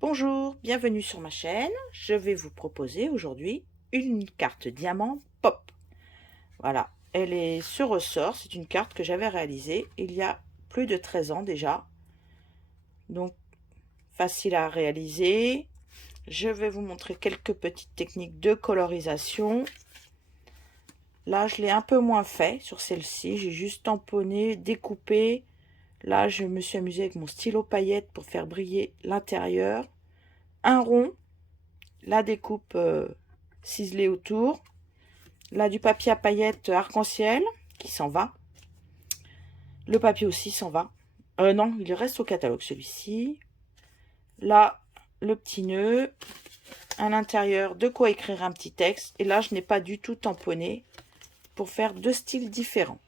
Bonjour, bienvenue sur ma chaîne. Je vais vous proposer aujourd'hui une carte diamant pop. Voilà, elle est ce ressort. C'est une carte que j'avais réalisée il y a plus de 13 ans déjà. Donc, facile à réaliser. Je vais vous montrer quelques petites techniques de colorisation. Là, je l'ai un peu moins fait sur celle-ci. J'ai juste tamponné, découpé. Là, je me suis amusée avec mon stylo paillette pour faire briller l'intérieur. Un rond. La découpe ciselée autour, là du papier à paillettes arc-en-ciel qui s'en va, le papier aussi s'en va, non il reste au catalogue celui-ci, là le petit nœud, à l'intérieur de quoi écrire un petit texte, et là je n'ai pas du tout tamponné pour faire deux styles différents.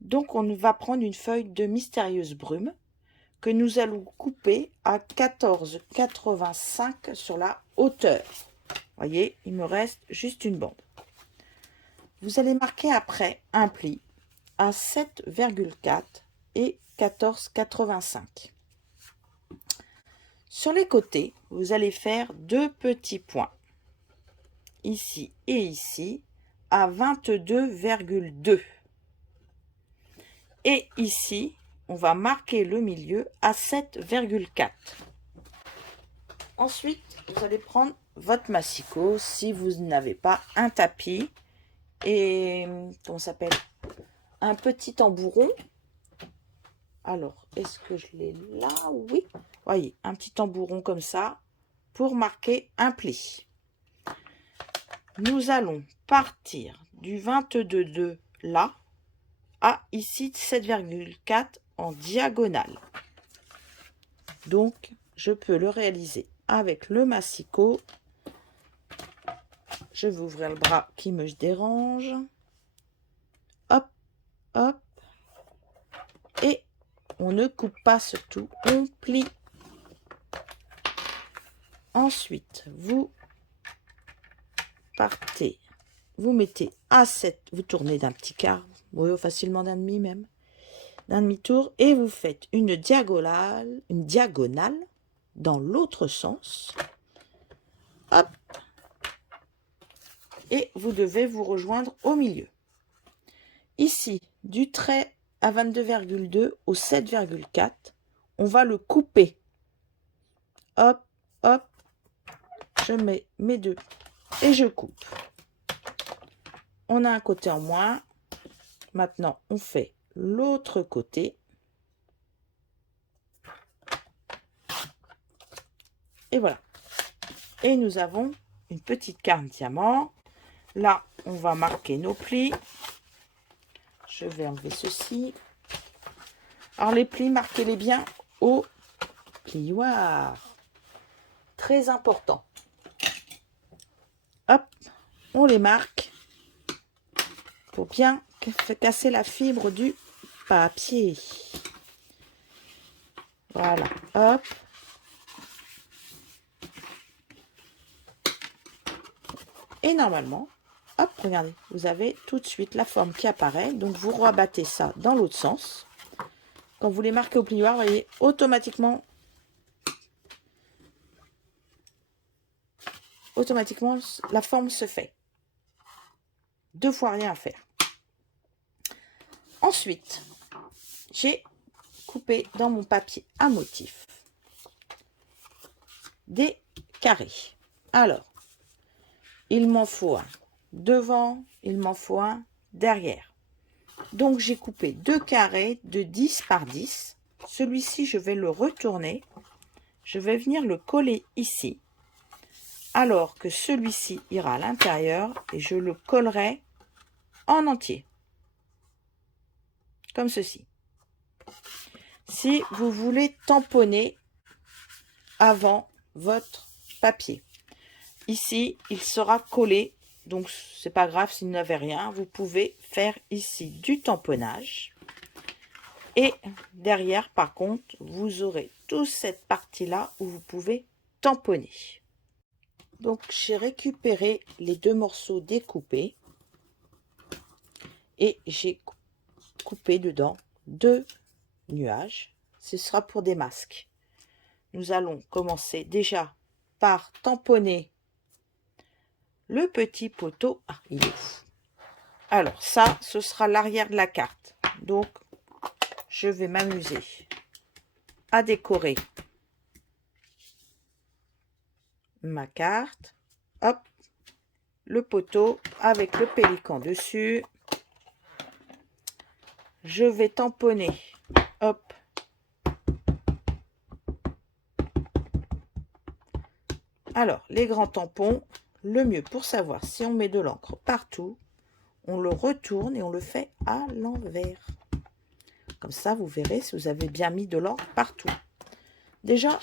Donc on va prendre une feuille de mystérieuse brume que nous allons couper à 14,85 sur la hauteur. Voyez, il me reste juste une bande. Vous allez marquer après un pli à 7,4 et 14,85. Sur les côtés, vous allez faire deux petits points, ici et ici, à 22,2. Et ici, on va marquer le milieu à 7,4. Ensuite, vous allez prendre votre massicot si vous n'avez pas un tapis et comment ça s'appelle, un petit tambouron. Alors, est-ce que je l'ai là? Oui. Voyez, un petit tambouron comme ça pour marquer un pli. Nous allons partir du 22,2 là à ici 7,4 en diagonale. Donc, je peux le réaliser avec le massicot. Je vais ouvrir le bras qui me dérange. Hop, hop. Et on ne coupe pas surtout, on plie. Ensuite, vous partez, vous mettez à 7, vous tournez d'un petit quart, oui, facilement d'un demi même, d'un demi-tour, et vous faites une diagonale dans l'autre sens. Hop. Et vous devez vous rejoindre au milieu. Ici, du trait à 22,2 au 7,4, on va le couper. Hop, hop, je mets mes deux et je coupe. On a un côté en moins. Maintenant, on fait l'autre côté. Et voilà. Et nous avons une petite carte diamant. Là, on va marquer nos plis. Je vais enlever ceci. Alors, les plis, marquez-les bien au plioir. Très important. Hop, on les marque pour bien casser la fibre du papier. Voilà, hop. Et normalement, hop, regardez, vous avez tout de suite la forme qui apparaît. Donc, vous rabattez ça dans l'autre sens. Quand vous les marquez au plioir, vous voyez, automatiquement, la forme se fait. Deux fois rien à faire. Ensuite, j'ai coupé dans mon papier à motif des carrés. Alors, il m'en faut un devant, il m'en faut un derrière. Donc, j'ai coupé deux carrés de 10 par 10. Celui-ci, je vais le retourner. Je vais venir le coller ici. Alors que celui-ci ira à l'intérieur et je le collerai en entier. Comme ceci. Si vous voulez tamponner avant votre papier. Ici, il sera collé, donc c'est pas grave s'il n'avait rien. Vous pouvez faire ici du tamponnage. Et derrière, par contre, vous aurez toute cette partie-là où vous pouvez tamponner. Donc, j'ai récupéré les deux morceaux découpés et j'ai coupé dedans deux nuages. Ce sera pour des masques. nous allons commencer déjà par tamponner le petit poteau. Ah, il est où? Alors ça, ce sera l'arrière de la carte. Donc, je vais m'amuser à décorer ma carte. Hop, le poteau avec le pélican dessus. Je vais tamponner. Hop. Alors, les grands tampons, le mieux pour savoir si on met de l'encre partout, on le retourne et on le fait à l'envers. Comme ça, vous verrez si vous avez bien mis de l'encre partout. Déjà,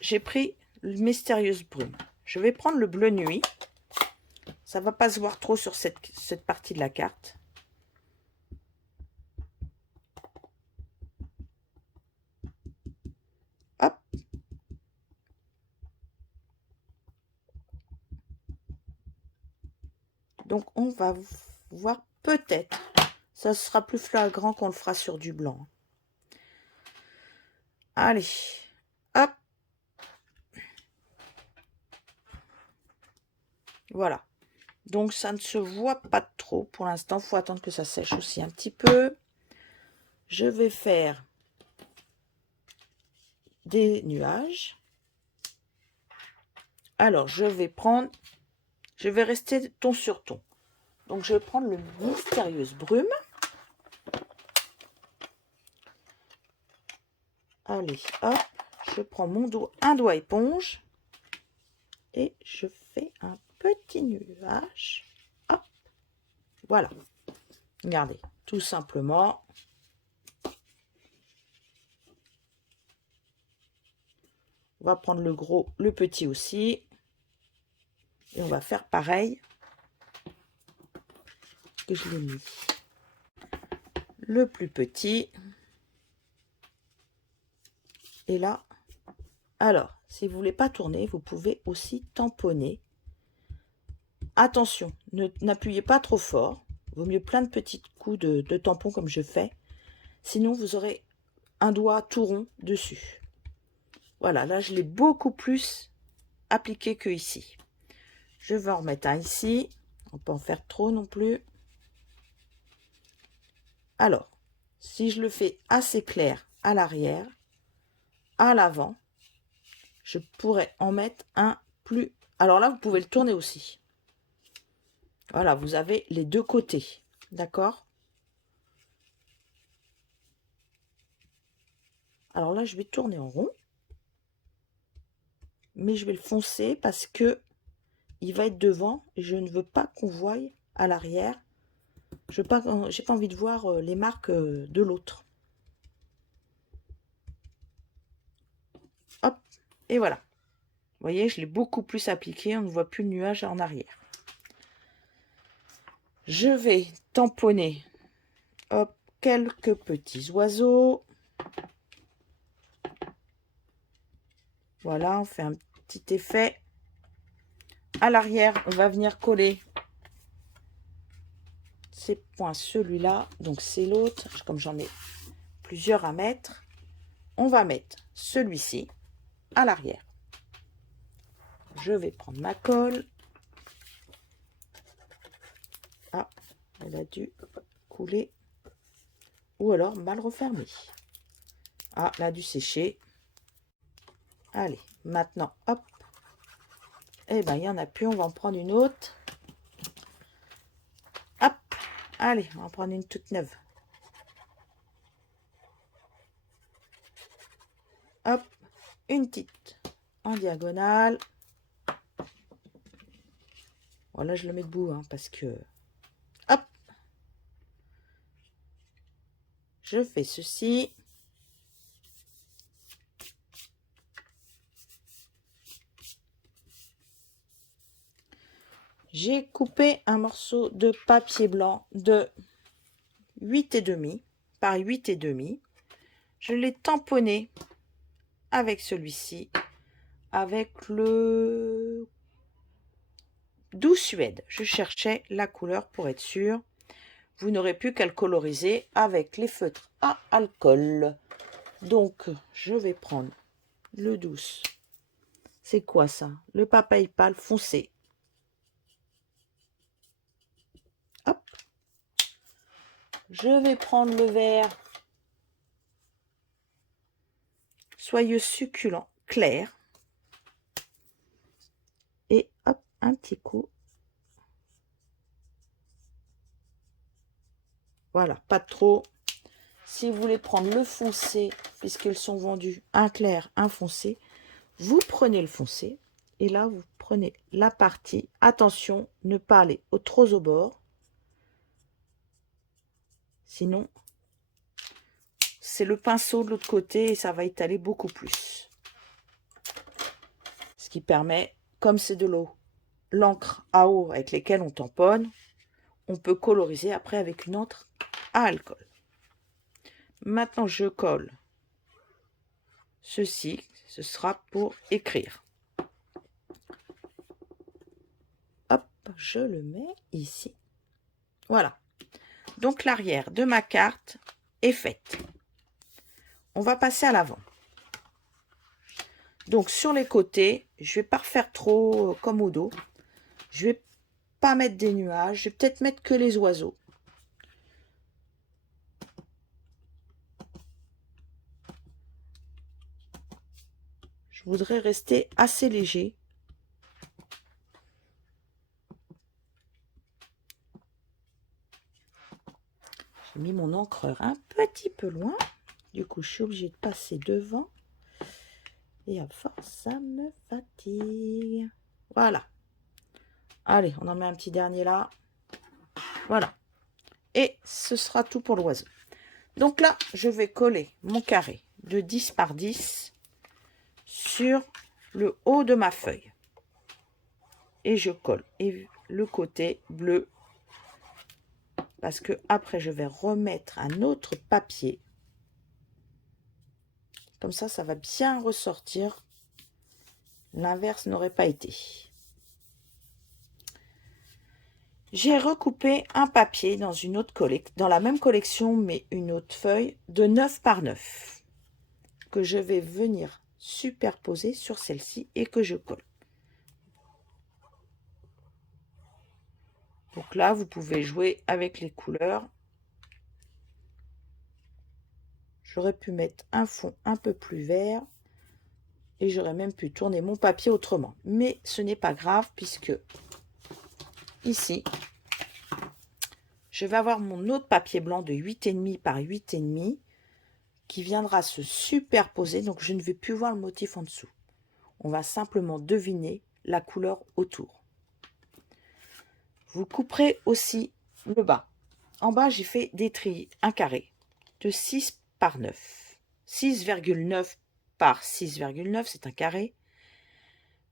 j'ai pris le Mystérieuse Brume. Je vais prendre le bleu nuit. Ça ne va pas se voir trop sur cette partie de la carte. Hop. Donc, on va voir peut-être. Ça sera plus flagrant qu'on le fera sur du blanc. Allez. Hop. Voilà. Donc, ça ne se voit pas trop pour l'instant. Il faut attendre que ça sèche aussi un petit peu. Je vais faire des nuages. Alors, je vais rester ton sur ton. Donc, je vais prendre le Mystérieuse Brume. Allez, hop. Je prends un doigt éponge. Et je fais un petit nuage. Hop. Voilà. Regardez, tout simplement. On va prendre le gros, le petit aussi. Et on va faire pareil que je l'ai mis. Le plus petit. Et là, alors, si vous ne voulez pas tourner, vous pouvez aussi tamponner. Attention, n'appuyez pas trop fort. Vaut mieux plein de petits coups de tampon comme je fais. Sinon, vous aurez un doigt tout rond dessus. Voilà, là, je l'ai beaucoup plus appliqué que ici. Je vais en remettre un ici. On peut en faire trop non plus. Alors, si je le fais assez clair à l'arrière, à l'avant, je pourrais en mettre un plus... Alors là, vous pouvez le tourner aussi. Voilà, vous avez les deux côtés. D'accord? Alors là, je vais tourner en rond. Mais je vais le foncer parce que il va être devant et je ne veux pas qu'on voie à l'arrière. J'ai pas envie de voir les marques de l'autre. Hop, et voilà. Vous voyez, je l'ai beaucoup plus appliqué, on ne voit plus le nuage en arrière. Je vais tamponner, hop, quelques petits oiseaux. Voilà, on fait un petit effet. À l'arrière, on va venir coller ces points, celui-là, donc c'est l'autre, comme j'en ai plusieurs à mettre. On va mettre celui-ci à l'arrière. Je vais prendre ma colle. Ah, elle a dû couler. Ou alors mal refermée. Ah, elle a dû sécher. Allez, maintenant, hop. Eh bien, il n'y en a plus. On va en prendre une autre. Hop. Allez, on va en prendre une toute neuve. Hop. Une petite en diagonale. Voilà, je le mets debout, hein, parce que... Hop. Je fais ceci. J'ai coupé un morceau de papier blanc de 8,5 par 8,5. Je l'ai tamponné avec celui-ci, avec le Doux Suède. Je cherchais la couleur pour être sûre. Vous n'aurez plus qu'à le coloriser avec les feutres à alcool. Donc, je vais prendre le douce. C'est quoi ça? Le papaye pâle foncé. Hop. Je vais prendre le vert soyeux succulent clair. Et hop, un petit coup. Voilà, pas trop. Si vous voulez prendre le foncé, puisqu'ils sont vendus un clair, un foncé, vous prenez le foncé. Et là, vous prenez la partie. Attention, ne pas aller trop au bord. Sinon, c'est le pinceau de l'autre côté et ça va étaler beaucoup plus. Ce qui permet, comme c'est de l'eau, l'encre à eau avec lesquelles on tamponne, on peut coloriser après avec une encre à alcool. Maintenant, je colle ceci. Ce sera pour écrire. Hop, je le mets ici. Voilà. Donc, l'arrière de ma carte est faite. On va passer à l'avant. Donc, sur les côtés, je ne vais pas refaire trop comme au dos. Je ne vais pas mettre des nuages. Je vais peut-être mettre que les oiseaux. Je voudrais rester assez léger. J'ai mis mon encreur un petit peu loin. Du coup, je suis obligée de passer devant. Et à force, ça me fatigue. Voilà. Allez, on en met un petit dernier là. Voilà. Et ce sera tout pour l'oiseau. Donc là, je vais coller mon carré de 10 par 10 sur le haut de ma feuille. Et je colle le côté bleu. Parce que après, je vais remettre un autre papier. Comme ça va bien ressortir. L'inverse n'aurait pas été. J'ai recoupé un papier dans une autre dans la même collection, mais une autre feuille de 9 par 9 que je vais venir superposer sur celle-ci et que je colle. Donc là, vous pouvez jouer avec les couleurs. J'aurais pu mettre un fond un peu plus vert et j'aurais même pu tourner mon papier autrement. Mais ce n'est pas grave puisque ici, je vais avoir mon autre papier blanc de 8,5 par 8,5 qui viendra se superposer. Donc, je ne vais plus voir le motif en dessous. On va simplement deviner la couleur autour. Vous couperez aussi le bas. En bas, j'ai fait des trilles, un carré de 6 par 9. 6,9 par 6,9, c'est un carré.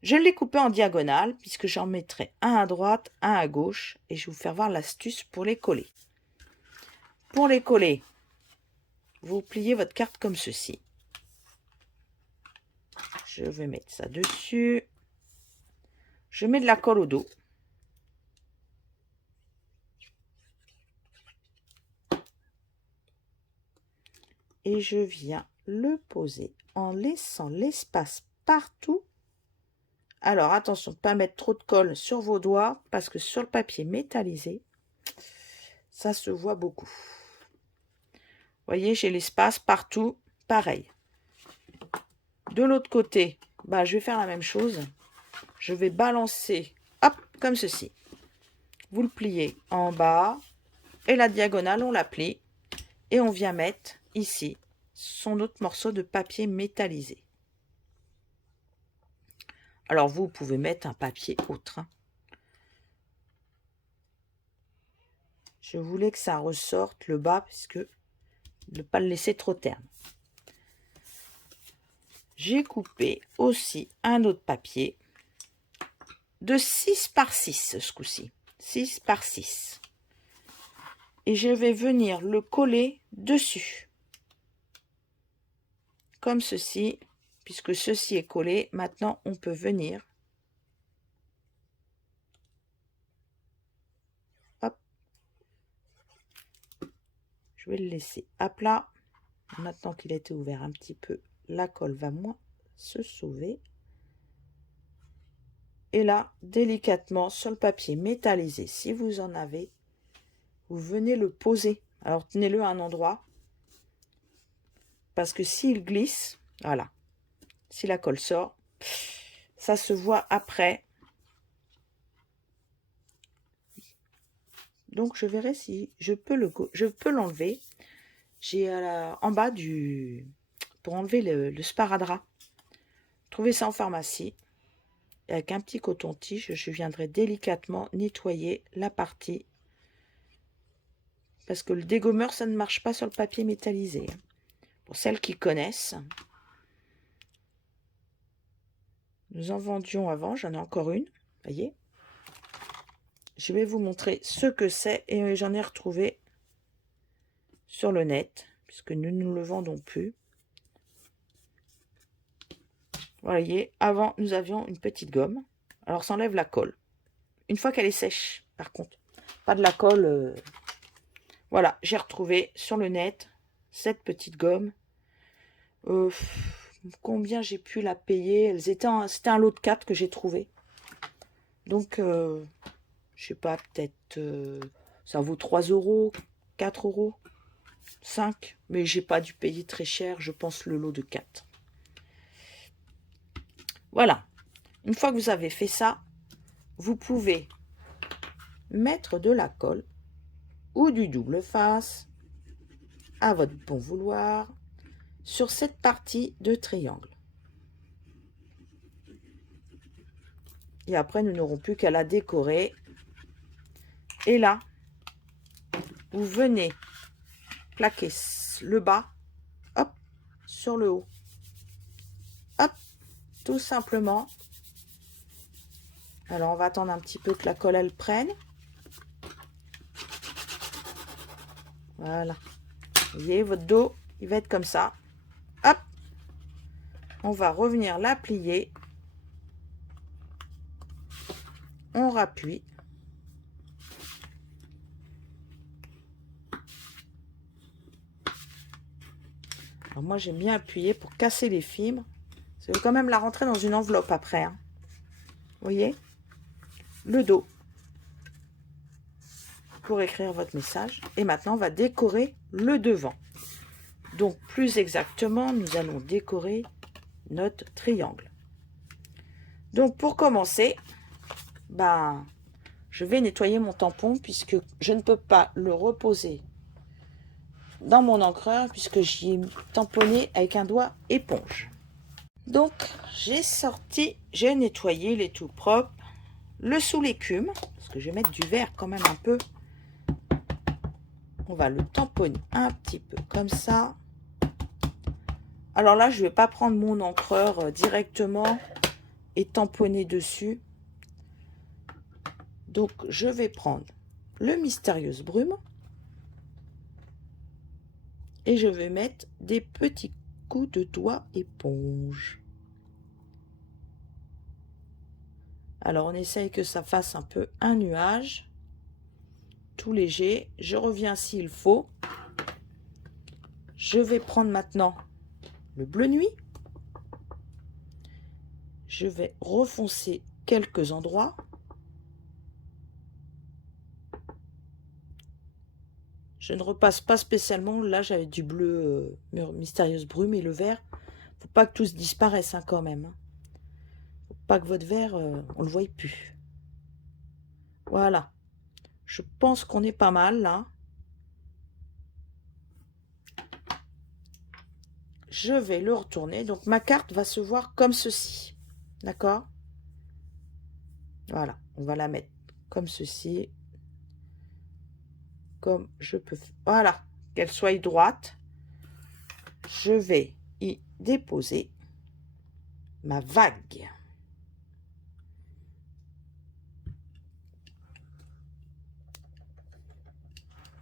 Je l'ai coupé en diagonale, puisque j'en mettrai un à droite, un à gauche, et je vais vous faire voir l'astuce pour les coller. Pour les coller, vous pliez votre carte comme ceci. Je vais mettre ça dessus. Je mets de la colle au dos. Et je viens le poser en laissant l'espace partout. Alors attention, de ne pas mettre trop de colle sur vos doigts parce que sur le papier métallisé, ça se voit beaucoup. Vous voyez, j'ai l'espace partout, pareil. De l'autre côté, je vais faire la même chose. Je vais balancer, hop, comme ceci. Vous le pliez en bas et la diagonale, on la plie. Et on vient mettre ici son autre morceau de papier métallisé. Alors, vous pouvez mettre un papier autre. Je voulais que ça ressorte le bas, puisque ne pas le laisser trop terne. J'ai coupé aussi un autre papier de 6 par 6 ce coup-ci. 6 par 6. Et je vais venir le coller dessus. Comme ceci. Puisque ceci est collé, maintenant on peut venir. Hop. Je vais le laisser à plat. Maintenant qu'il a été ouvert un petit peu, la colle va moins se sauver. Et là, délicatement, sur le papier métallisé, si vous en avez, vous venez le poser. Alors, tenez-le à un endroit. Parce que s'il glisse, voilà, si la colle sort, ça se voit après. Donc, je verrai si je peux l'enlever. J'ai en bas pour enlever le sparadrap. Trouvez ça en pharmacie. Et avec un petit coton-tige, je viendrai délicatement nettoyer la partie. Parce que le dégommeur, ça ne marche pas sur le papier métallisé. Pour celles qui connaissent. Nous en vendions avant, j'en ai encore une. Voyez. Je vais vous montrer ce que c'est et j'en ai retrouvé sur le net, puisque nous ne le vendons plus. Voyez, avant, nous avions une petite gomme. Alors, ça enlève la colle. Une fois qu'elle est sèche, par contre. Pas de la colle. Voilà, j'ai retrouvé sur le net cette petite gomme. Combien j'ai pu la payer? C'était un lot de 4 que j'ai trouvé. Donc, je sais pas, peut-être... ça vaut 3 €, 4 €, 5. Mais j'ai pas dû payer très cher, je pense, le lot de 4. Voilà. Une fois que vous avez fait ça, vous pouvez mettre de la colle ou du double face à votre bon vouloir sur cette partie de triangle. Et après, nous n'aurons plus qu'à la décorer. Et là, vous venez plaquer le bas, hop, sur le haut. Hop, tout simplement. Alors, on va attendre un petit peu que la colle, elle prenne. Voilà. Vous voyez, votre dos, il va être comme ça. Hop. On va revenir la plier. On rappuie. Alors moi, j'aime bien appuyer pour casser les fibres. Ça veut quand même la rentrer dans une enveloppe après. Hein. Vous voyez? Le dos. Pour écrire votre message. Et maintenant, on va décorer le devant. Donc, plus exactement, nous allons décorer notre triangle. Donc, pour commencer, je vais nettoyer mon tampon puisque je ne peux pas le reposer dans mon encreur puisque j'y ai tamponné avec un doigt éponge. Donc, j'ai nettoyé, il est tout propre. Le sous l'écume, parce que je vais mettre du verre quand même un peu. On va le tamponner un petit peu comme ça. Alors là, je ne vais pas prendre mon encreur directement et tamponner dessus. Donc, je vais prendre le Mystérieuse Brume. Et je vais mettre des petits coups de doigt éponge. Alors, on essaye que ça fasse un peu un nuage. Tout léger. Je reviens s'il faut. Je vais prendre maintenant le bleu nuit. Je vais refoncer quelques endroits. Je ne repasse pas spécialement. Là, j'avais du bleu Mystérieuse Brume et le vert. Faut pas que tout se disparaisse hein, quand même. Faut pas que votre vert, on le voie plus. Voilà. Je pense qu'on est pas mal là. Je vais le retourner. Donc, ma carte va se voir comme ceci. D'accord? Voilà. On va la mettre comme ceci. Comme je peux. Voilà. Qu'elle soit droite. Je vais y déposer ma vague.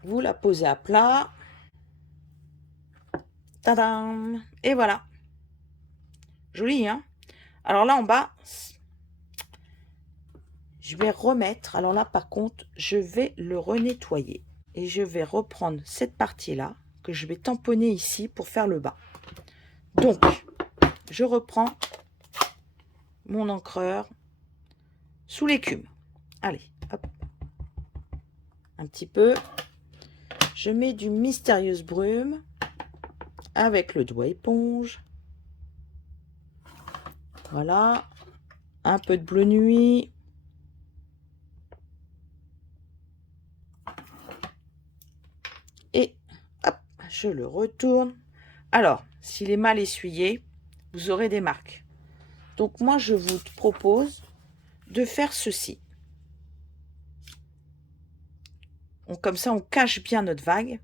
Vous la posez à plat. Tadam! Et voilà. Joli, hein? Alors là, en bas, je vais remettre. Alors là, par contre, je vais le renettoyer. Et je vais reprendre cette partie-là que je vais tamponner ici pour faire le bas. Donc, je reprends mon encreur sous l'écume. Allez, hop. Un petit peu. Je mets du Mystérieuse Brume avec le doigt éponge. Voilà. Un peu de bleu nuit. Et hop, je le retourne. Alors, s'il est mal essuyé, vous aurez des marques. Donc moi, je vous propose de faire ceci. Comme ça, on cache bien notre vague.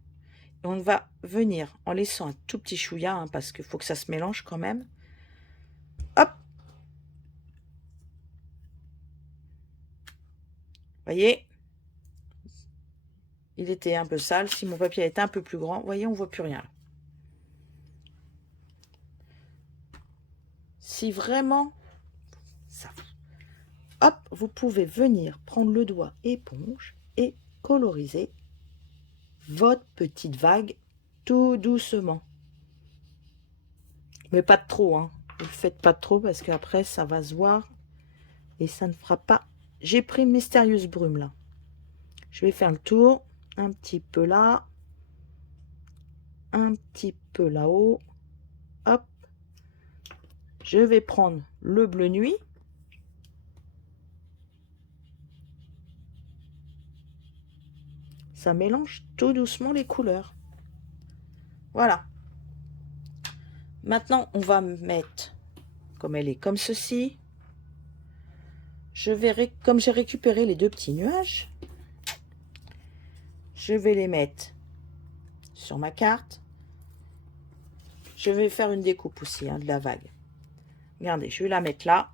Et on va venir en laissant un tout petit chouïa, hein, parce qu'il faut que ça se mélange quand même. Hop. Voyez, il était un peu sale. Si mon papier était un peu plus grand, voyez, on ne voit plus rien. Si vraiment, ça, hop, vous pouvez venir prendre le doigt éponge et coloriser votre petite vague tout doucement. Mais pas de trop, hein. Ne le faites pas trop parce qu'après ça va se voir et ça ne fera pas. J'ai pris une Mystérieuse Brume là. Je vais faire le tour, un petit peu là, un petit peu là-haut. Hop. Je vais prendre le bleu nuit. Ça mélange tout doucement les couleurs. Voilà. Maintenant, on va mettre, comme elle est comme ceci. Je vais, comme j'ai récupéré les deux petits nuages, je vais les mettre sur ma carte. Je vais faire une découpe aussi, hein, de la vague. Regardez, je vais la mettre là.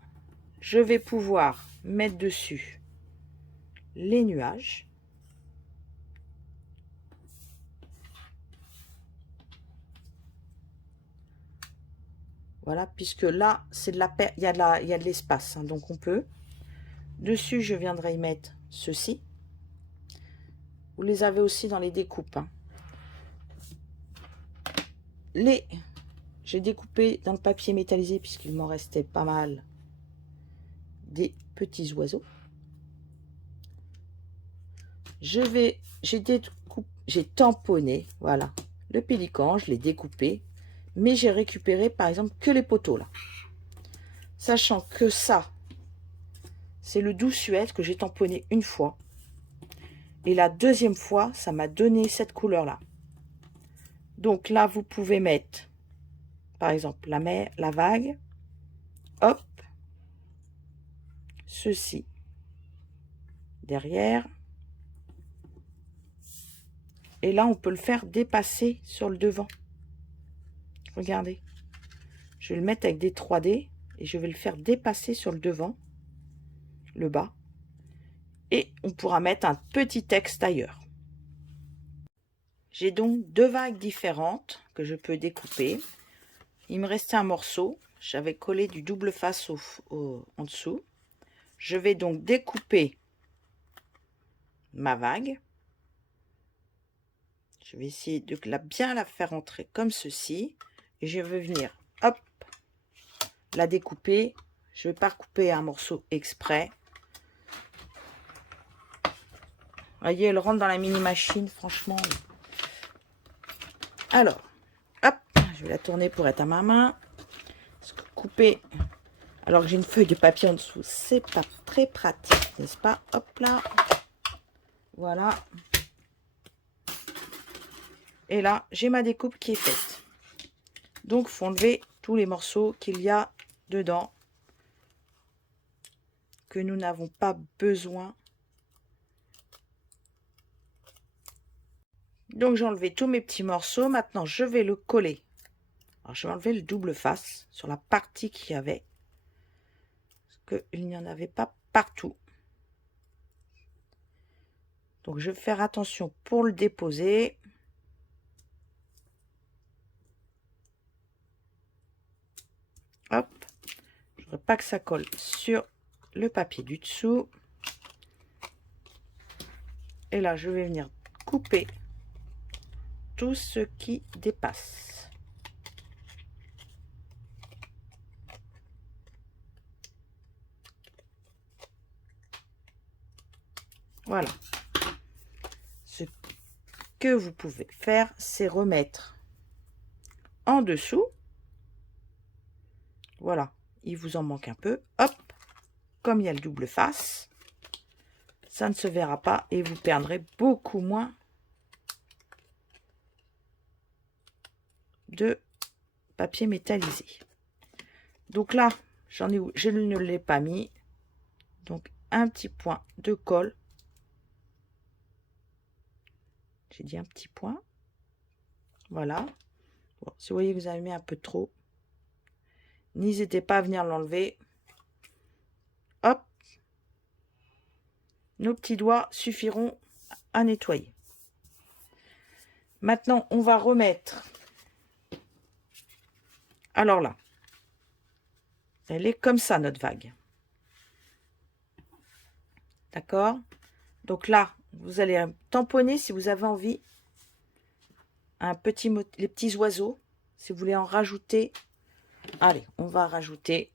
Je vais pouvoir mettre dessus les nuages. Voilà, puisque là, c'est de la il y a de l'espace, hein, donc on peut. Dessus, je viendrai y mettre ceci. Vous les avez aussi dans les découpes, hein. J'ai découpé dans le papier métallisé, puisqu'il m'en restait pas mal, des petits oiseaux. J'ai tamponné, voilà, le pélican, je l'ai découpé, mais j'ai récupéré par exemple que les poteaux là. Sachant que ça, c'est le doux suède que j'ai tamponné une fois. Et la deuxième fois, ça m'a donné cette couleur là. Donc là, vous pouvez mettre, par exemple, la mer, la vague. Hop. Ceci. Derrière. Et là, on peut le faire dépasser sur le devant. Regardez. Je vais le mettre avec des 3D et je vais le faire dépasser sur le devant, le bas. Et on pourra mettre un petit texte ailleurs. J'ai donc deux vagues différentes que je peux découper. Il me restait un morceau. J'avais collé du double face en dessous. Je vais donc découper ma vague. Je vais essayer de bien la faire entrer comme ceci. Et je vais venir, hop, la découper. Je ne vais pas recouper un morceau exprès. Vous voyez, elle rentre dans la mini-machine, franchement. Alors, hop, je vais la tourner pour être à ma main. Parce que couper, alors que j'ai une feuille de papier en dessous, c'est pas très pratique, n'est-ce pas? Hop là. Voilà. Et là, j'ai ma découpe qui est faite. Donc, il faut enlever tous les morceaux qu'il y a dedans, que nous n'avons pas besoin. Donc, j'ai enlevé tous mes petits morceaux. Maintenant, je vais le coller. Alors, je vais enlever le double face sur la partie qu'il y avait. Parce qu'il n'y en avait pas partout. Donc, je vais faire attention pour le déposer. Hop. Je ne voudrais pas que ça colle sur le papier du dessous. Et là, je vais venir couper tout ce qui dépasse. Voilà. Ce que vous pouvez faire, c'est remettre en dessous. Voilà, il vous en manque un peu. Hop, comme il y a le double face, ça ne se verra pas et vous perdrez beaucoup moins de papier métallisé. Donc là, je ne l'ai pas mis. Donc un petit point de colle. J'ai dit un petit point. Voilà. Bon, si vous voyez que vous avez mis un peu trop, n'hésitez pas à venir l'enlever. Hop. Nos petits doigts suffiront à nettoyer. Maintenant, on va remettre. Alors là, elle est comme ça, notre vague. D'accord? Donc là, vous allez tamponner si vous avez envie. Les petits oiseaux, si vous voulez en rajouter. Allez, on va rajouter.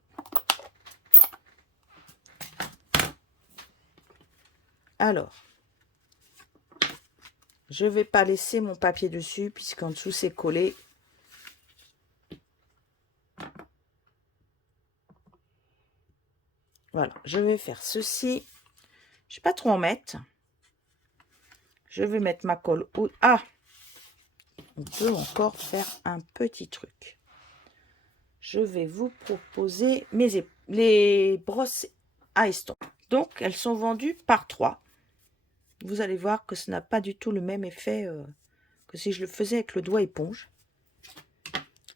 Alors, je ne vais pas laisser mon papier dessus puisqu'en dessous c'est collé. Voilà, je vais faire ceci. Je ne vais pas trop en mettre. Je vais mettre ma colle au... Ah! On peut encore faire un petit truc. Je vais vous proposer les brosses à estompe. Donc, elles sont vendues par 3. Vous allez voir que ce n'a pas du tout le même effet que si je le faisais avec le doigt éponge.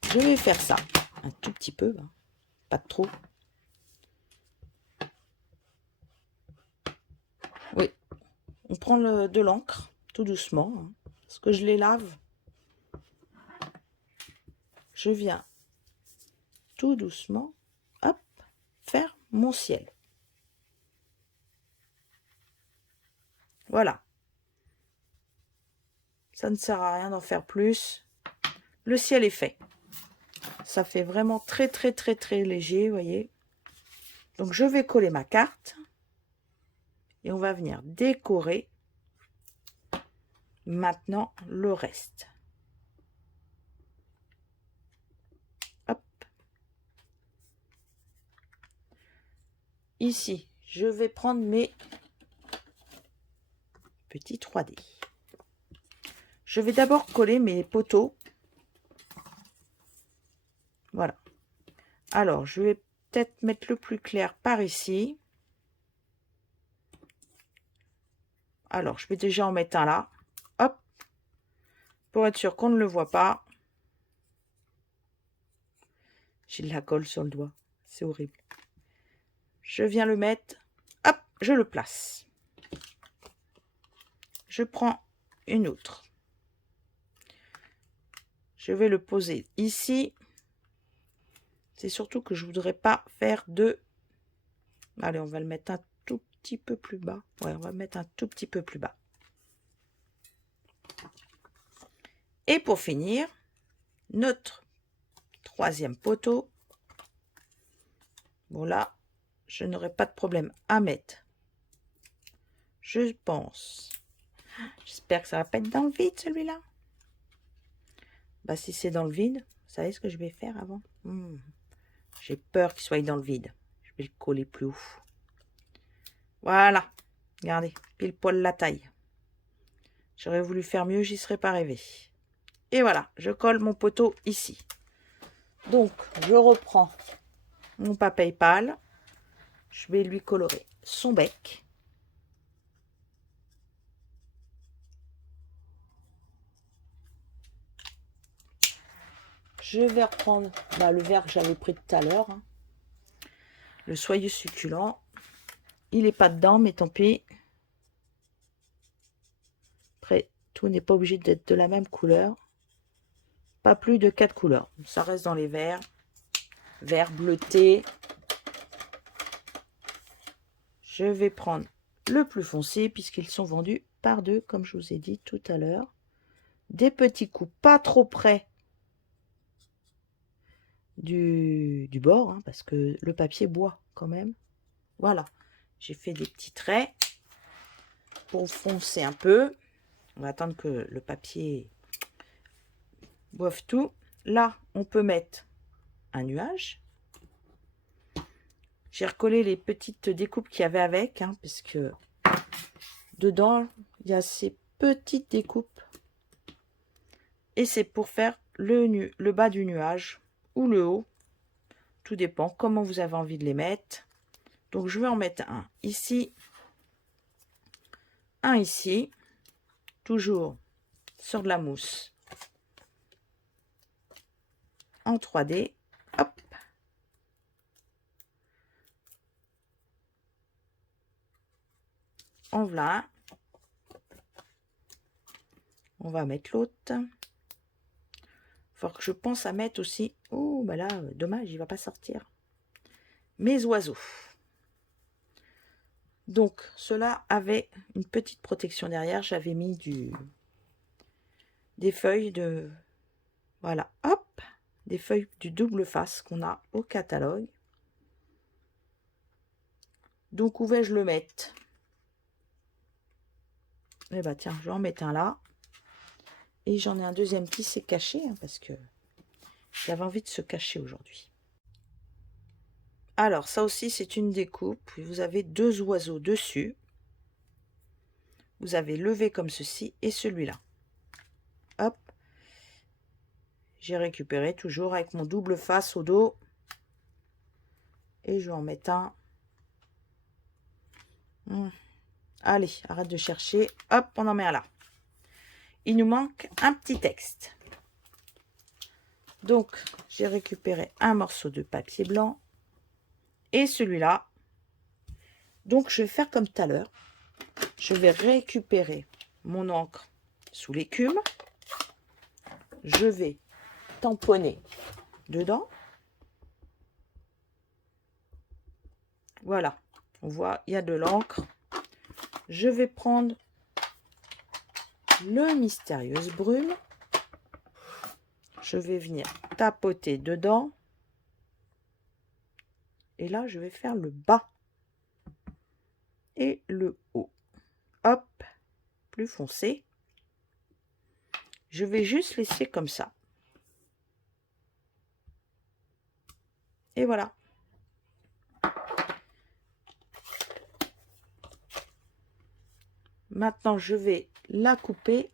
Je vais faire ça un tout petit peu, hein, pas trop. Oui, on prend de l'encre tout doucement, hein, parce que je les lave. Je viens tout doucement, hop, faire mon ciel. Voilà. Ça ne sert à rien d'en faire plus. Le ciel est fait. Ça fait vraiment très, très, très, très léger, vous voyez. Donc, je vais coller ma carte. Et on va venir décorer maintenant le reste. Hop. Ici, je vais prendre mes petits 3D. Je vais d'abord coller mes poteaux. Voilà. Alors, je vais peut-être mettre le plus clair par ici. Alors, je vais déjà en mettre un là. Hop. Pour être sûr qu'on ne le voit pas. J'ai de la colle sur le doigt. C'est horrible. Je viens le mettre. Hop, je le place. Je prends une autre. Je vais le poser ici. C'est surtout que je voudrais pas faire de... Allez, on va le mettre un tout petit peu plus bas. Ouais, on va mettre un tout petit peu plus bas. Et pour finir, notre 3e poteau. Bon là, je n'aurai pas de problème à mettre. Je pense. J'espère que ça va pas être dans le vide celui-là. Bah si c'est dans le vide, vous savez ce que je vais faire avant? J'ai peur qu'il soit dans le vide. Je vais le coller plus haut. Voilà. Regardez, pile poil la taille. J'aurais voulu faire mieux, j'y serais pas rêvé. Et voilà, je colle mon poteau ici. Donc, je reprends mon papier pâle. Je vais lui colorer son bec. Je vais reprendre le vert que j'avais pris tout à l'heure. Hein. Le soyeux succulent. Il n'est pas dedans, mais tant pis. Après, tout n'est pas obligé d'être de la même couleur. Pas plus de 4 couleurs. Ça reste dans les verts. Vert bleuté. Je vais prendre le plus foncé puisqu'ils sont vendus par 2, comme je vous ai dit tout à l'heure. Des petits coups pas trop près du bord, hein, parce que le papier boit quand même. Voilà, j'ai fait des petits traits. pour foncer un peu. On va attendre que le papier boive tout. Là, on peut mettre un nuage. J'ai recollé les petites découpes qu'il y avait avec, hein, parce que dedans, il y a ces petites découpes. Et c'est pour faire le bas du nuage ou le haut. Tout dépend comment vous avez envie de les mettre. Donc, je vais en mettre un ici. Un ici. Toujours sur de la mousse. En 3D. Hop. En voilà un. On va mettre l'autre. Faut que je pense à mettre aussi. Oh, bah là, dommage, il va pas sortir. Mes oiseaux. Donc, cela avait une petite protection derrière. J'avais mis des feuilles de... Voilà, hop. Des feuilles du double face qu'on a au catalogue. Donc, où vais-je le mettre? Eh bah tiens, je vais en mettre un là. Et j'en ai un deuxième qui s'est caché, hein, parce que j'avais envie de se cacher aujourd'hui. Alors, ça aussi, c'est une découpe. Vous avez deux oiseaux dessus. Vous avez levé comme ceci et celui-là. Hop. J'ai récupéré toujours avec mon double face au dos. Et je vais en mettre un. Allez, arrête de chercher. Hop, on en met un là. Il nous manque un petit texte. Donc, j'ai récupéré un morceau de papier blanc. Et celui-là. Donc, je vais faire comme tout à l'heure. Je vais récupérer mon encre sous l'écume. Je vais tamponner dedans. Voilà. On voit, il y a de l'encre. Je vais prendre le Mystérieuse Brume. Je vais venir tapoter dedans. Et là, je vais faire le bas et le haut. Hop, plus foncé. Je vais juste laisser comme ça. Et voilà. Maintenant, je vais la couper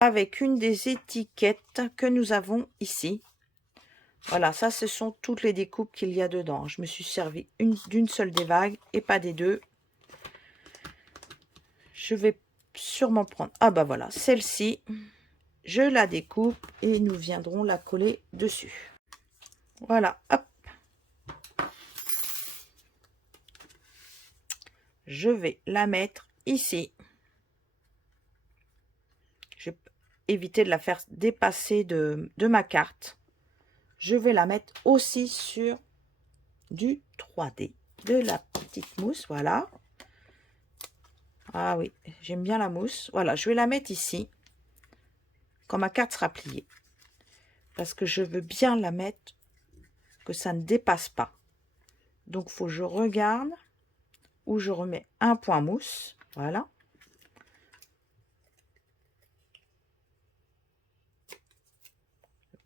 avec une des étiquettes que nous avons ici. Voilà, ça, ce sont toutes les découpes qu'il y a dedans. Je me suis servi d'une seule des vagues et pas des deux. Je vais sûrement prendre... Ah bah voilà, celle-ci. Je la découpe et nous viendrons la coller dessus. Voilà, hop. Je vais la mettre ici. Je vais éviter de la faire dépasser de ma carte. Je vais la mettre aussi sur du 3D. De la petite mousse, voilà. Ah oui, j'aime bien la mousse. Voilà, je vais la mettre ici. Quand ma carte sera pliée. Parce que je veux bien la mettre, que ça ne dépasse pas. Donc, il faut que je regarde où je remets un point mousse. Voilà.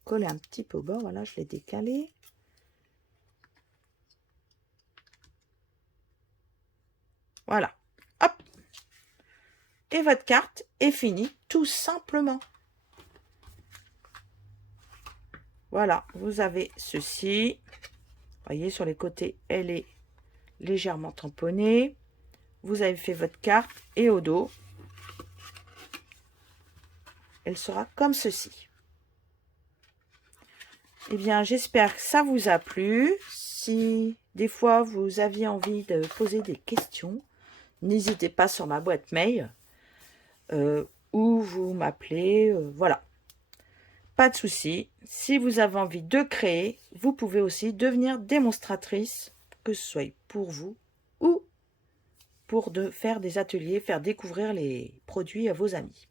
Coller un petit peu au bord. Voilà, je l'ai décalé. Voilà. Hop. Et votre carte est finie, tout simplement. Voilà, vous avez ceci. Vous voyez, sur les côtés, elle est légèrement tamponnée. Vous avez fait votre carte et au dos, elle sera comme ceci. Eh bien, j'espère que ça vous a plu. Si des fois vous aviez envie de poser des questions, n'hésitez pas sur ma boîte mail ou vous m'appelez. Voilà. Pas de souci. Si vous avez envie de créer, vous pouvez aussi devenir démonstratrice, que ce soit pour vous ou pour faire des ateliers, faire découvrir les produits à vos amis.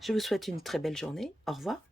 Je vous souhaite une très belle journée. Au revoir.